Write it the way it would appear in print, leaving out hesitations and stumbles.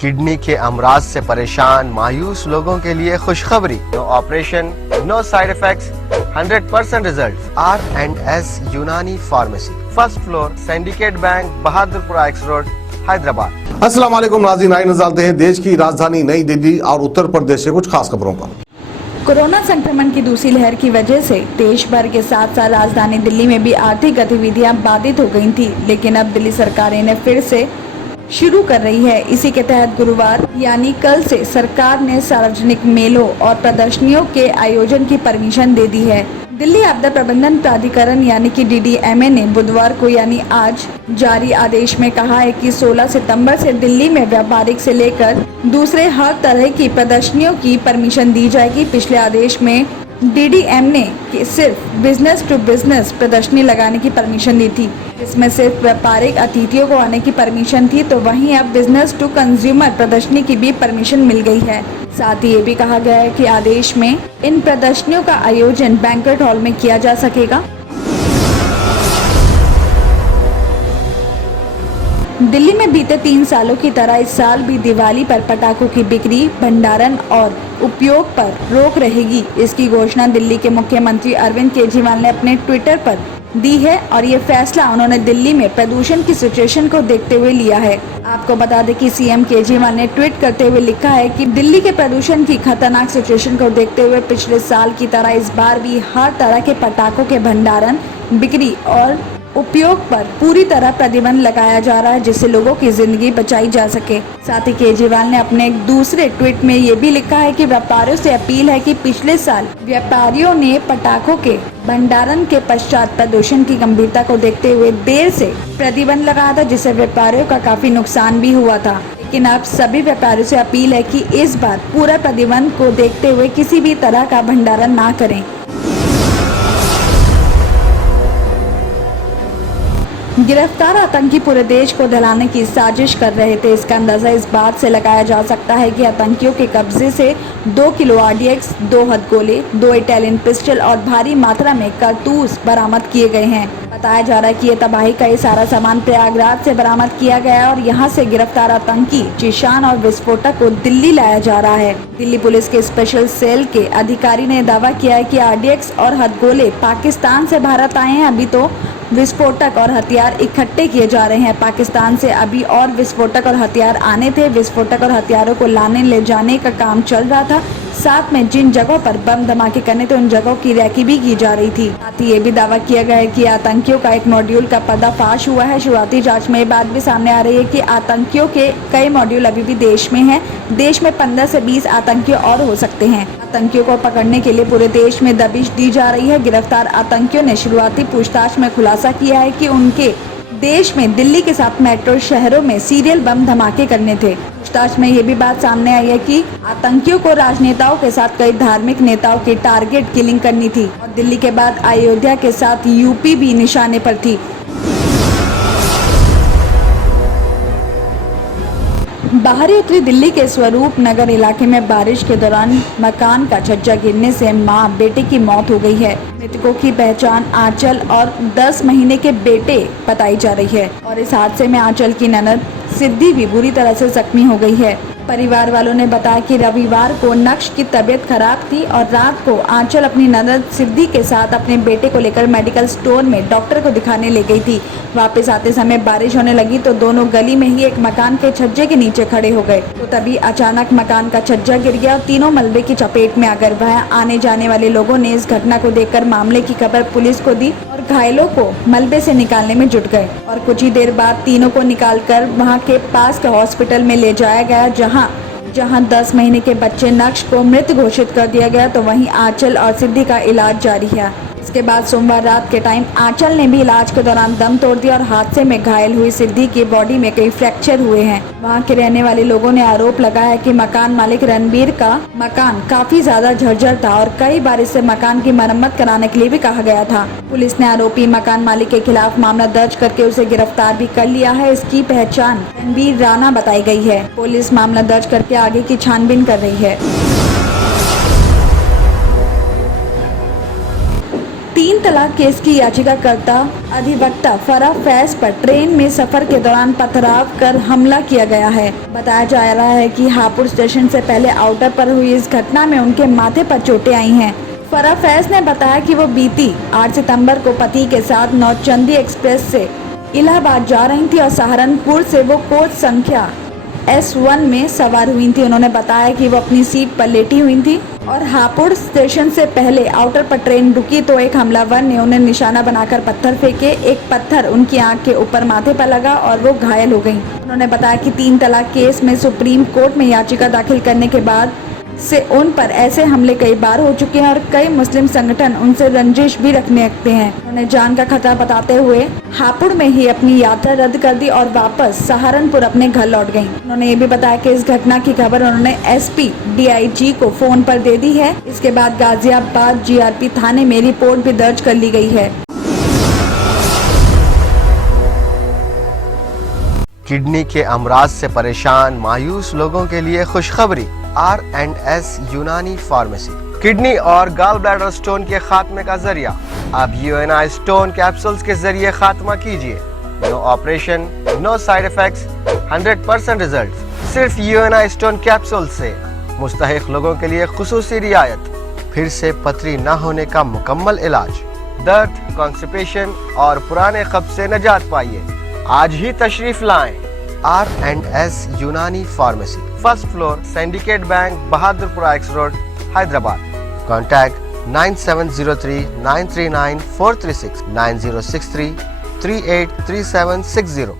Kidney के अमराज से परेशान मायूस लोगों के लिए खुशखबरी। No operation, no side effects, 100% result. R&S Unani pharmacy, first floor, Syndicate Bank, Bahadurpura X road, Hyderabad. अस्सलाम वालेकुम नाज़रीन, आइए नजर डालते हैं देश की राजधानी नई दिल्ली और उत्तर प्रदेश से कुछ खास खबरों पर। कोरोना संक्रमण की दूसरी लहर की वजह से देश भर के साथ साथ राजधानी दिल्ली में भी आर्थिक गतिविधियां बाधित हो गई थी, लेकिन अब दिल्ली सरकार इन्हें फिर से शुरू कर रही है। इसी के तहत गुरुवार यानी कल से सरकार ने सार्वजनिक मेलों और प्रदर्शनियों के आयोजन की परमिशन दे दी है। दिल्ली आपदा प्रबंधन प्राधिकरण यानी कि DDMA ने बुधवार को यानी आज जारी आदेश में कहा है कि 16 सितंबर से दिल्ली में व्यापारिक से लेकर दूसरे हर तरह की प्रदर्शनियों की परमिशन दी जाएगी। पिछले आदेश में DDM ने सिर्फ बिजनेस टू बिजनेस प्रदर्शनी लगाने की परमिशन दी थी, जिसमें सिर्फ व्यापारिक अतिथियों को आने की परमिशन थी, तो वहीं अब बिजनेस टू कंज्यूमर प्रदर्शनी की भी परमिशन मिल गई है। साथ ही ये भी कहा गया है कि आदेश में इन प्रदर्शनियों का आयोजन बैंक्वेट हॉल में किया जा सकेगा। दिल्ली में बीते 3 सालों की तरह इस साल भी दिवाली पर पटाखों की बिक्री, भंडारण और उपयोग पर रोक रहेगी। इसकी घोषणा दिल्ली के मुख्यमंत्री अरविंद केजरीवाल ने अपने ट्विटर पर दी है और ये फैसला उन्होंने दिल्ली में प्रदूषण की सिचुएशन को देखते हुए लिया है। आपको बता दें कि CM केजरीवाल ने ट्वीट करते हुए लिखा है कि दिल्ली के प्रदूषण की खतरनाक सिचुएशन को देखते हुए पिछले साल की तरह इस बार भी हर तरह के पटाखों के भंडारण, बिक्री और उपयोग पर पूरी तरह प्रतिबंध लगाया जा रहा है, जिससे लोगों की जिंदगी बचाई जा सके। साथ ही केजरीवाल ने अपने एक दूसरे ट्वीट में ये भी लिखा है कि व्यापारियों से अपील है कि पिछले साल व्यापारियों ने पटाखों के भंडारण के पश्चात प्रदूषण की गंभीरता को देखते हुए देर से प्रतिबंध लगाया था, जिससे व्यापारियों का काफी नुकसान भी हुआ था। लेकिन अब सभी व्यापारियों से अपील है कि इस बार पूरा प्रतिबंध को देखते हुए किसी भी तरह का भंडारण ना करें। गिरफ्तार आतंकी पूरे देश को दहलाने की साजिश कर रहे थे। इसका अंदाजा इस बात से लगाया जा सकता है कि आतंकियों के कब्जे से 2 किलो RDX, 2 हथगोले, 2 इटालियन पिस्टल और भारी मात्रा में कारतूस बरामद किए गए हैं। बताया जा रहा है कि ये तबाही का ये सारा सामान प्रयागराज से बरामद किया गया और यहाँ से गिरफ्तार आतंकी जिशान और विस्फोटक को दिल्ली लाया जा रहा है। दिल्ली पुलिस के स्पेशल सेल के अधिकारी ने दावा किया है कि RDX और हथगोले पाकिस्तान से भारत आए हैं। अभी तो विस्फोटक और हथियार इकट्ठे किए जा रहे हैं। पाकिस्तान से अभी और विस्फोटक और हथियार आने थे। विस्फोटक और हथियारों को लाने ले जाने का काम चल रहा था। साथ में जिन जगहों पर बम धमाके करने थे उन जगहों की रैकी भी की जा रही थी। साथ ही ये भी दावा किया गया है कि आतंकियों का एक मॉड्यूल का पर्दाफाश हुआ है। शुरुआती जांच में ये बात भी सामने आ रही है कि आतंकियों के कई मॉड्यूल अभी भी देश में हैं। देश में 15 से 20 आतंकी और हो सकते हैं। आतंकियों को पकड़ने के लिए पूरे देश में दबिश दी जा रही है। गिरफ्तार आतंकियों ने शुरुआती पूछताछ में खुलासा किया है कि उनके देश में दिल्ली के साथ मेट्रो शहरों में सीरियल बम धमाके करने थे। पूछताछ में ये भी बात सामने आई है कि आतंकियों को राजनेताओं के साथ कई धार्मिक नेताओं की टारगेट किलिंग करनी थी और दिल्ली के बाद अयोध्या के साथ UP भी निशाने पर थी। बाहरी उत्तरी दिल्ली के स्वरूप नगर इलाके में बारिश के दौरान मकान का छज्जा गिरने से मां बेटे की मौत हो गई है। मृतकों की पहचान आंचल और 10 महीने के बेटे बताई जा रही है और इस हादसे में आंचल की ननद सिद्धि भी बुरी तरह से जख्मी हो गई है। परिवार वालों ने बताया कि रविवार को नक्श की तबीयत खराब थी और रात को आंचल अपनी ननद सिद्धि के साथ अपने बेटे को लेकर मेडिकल स्टोर में डॉक्टर को दिखाने ले गई थी। वापस आते समय बारिश होने लगी तो दोनों गली में ही एक मकान के छज्जे के नीचे खड़े हो गए, तो तभी अचानक मकान का छज्जा गिर गया और तीनों मलबे की चपेट में आ गए। वहां आने जाने वाले लोगों ने इस घटना को देखकर मामले की खबर पुलिस को दी और घायलों को मलबे से निकालने में जुट गए और कुछ ही देर बाद तीनों को निकालकर वहां के पास के हॉस्पिटल में ले जाया गया, जहां 10 महीने के बच्चे नक्श को मृत घोषित कर दिया गया, तो वहीं आंचल और सिद्धि का इलाज जारी है। इसके बाद सोमवार रात के टाइम आंचल ने भी इलाज के दौरान दम तोड़ दिया और हादसे में घायल हुई सिद्धि की बॉडी में कई फ्रैक्चर हुए हैं। वहां के रहने वाले लोगों ने आरोप लगाया कि मकान मालिक रणबीर का मकान काफी ज्यादा जर्जर था और कई बार इससे मकान की मरम्मत कराने के लिए भी कहा गया था। पुलिस ने आरोपी मकान मालिक के खिलाफ मामला दर्ज करके उसे गिरफ्तार भी कर लिया है। इसकी पहचान रणबीर राणा बताई गई है। पुलिस मामला दर्ज करके आगे की छानबीन कर रही है। तलाक केस की याचिकाकर्ता अधिवक्ता फराह फैज पर ट्रेन में सफर के दौरान पथराव कर हमला किया गया है। बताया जा रहा है कि हापुड़ स्टेशन से पहले आउटर पर हुई इस घटना में उनके माथे पर चोटें आई हैं। फराह फैज ने बताया कि वो बीती 8 सितंबर को पति के साथ नौचंदी एक्सप्रेस से इलाहाबाद जा रही थी और सहारनपुर से वो कोच संख्या S1 में सवार हुई थी। उन्होंने बताया कि वो अपनी सीट पर लेटी हुई थी और हापुड़ स्टेशन से पहले आउटर पर ट्रेन रुकी तो एक हमलावर ने उन्हें निशाना बनाकर पत्थर फेंके। एक पत्थर उनकी आंख के ऊपर माथे पर लगा और वो घायल हो गई। उन्होंने बताया कि 3 तलाक केस में सुप्रीम कोर्ट में याचिका दाखिल करने के बाद से उन पर ऐसे हमले कई बार हो चुके हैं और कई मुस्लिम संगठन उनसे रंजिश भी रखने लगते हैं। उन्होंने जान का खतरा बताते हुए हापुड़ में ही अपनी यात्रा रद्द कर दी और वापस सहारनपुर अपने घर लौट गयी। उन्होंने ये भी बताया कि इस घटना की खबर उन्होंने SP DIG को फोन पर दे दी है। इसके बाद गाजियाबाद GRP थाने में रिपोर्ट भी दर्ज कर ली गई है। किडनी के अमराज से परेशान मायूस लोगों के लिए खुशखबरी। R&S यूनानी फार्मेसी किडनी और गॉल ब्लैडर स्टोन के खात्मे का जरिया। अब UNI स्टोन कैप्सूल्स के जरिए खात्मा कीजिए। No operation, no side effects, 100% result. सिर्फ UNI स्टोन कैप्सूल से मुस्तहिक लोगों के लिए खुसूसी रियायत। फिर से पथरी न होने का मुकम्मल इलाज। दर्द, कॉन्स्टिपेशन और पुराने कब्ज से निजात पाइए। आज ही तशरीफ लाएं। R&S Unani pharmacy, first floor, Syndicate Bank, Bahadurpura X road, Hyderabad. Contact 9703 939 436 9063 383760।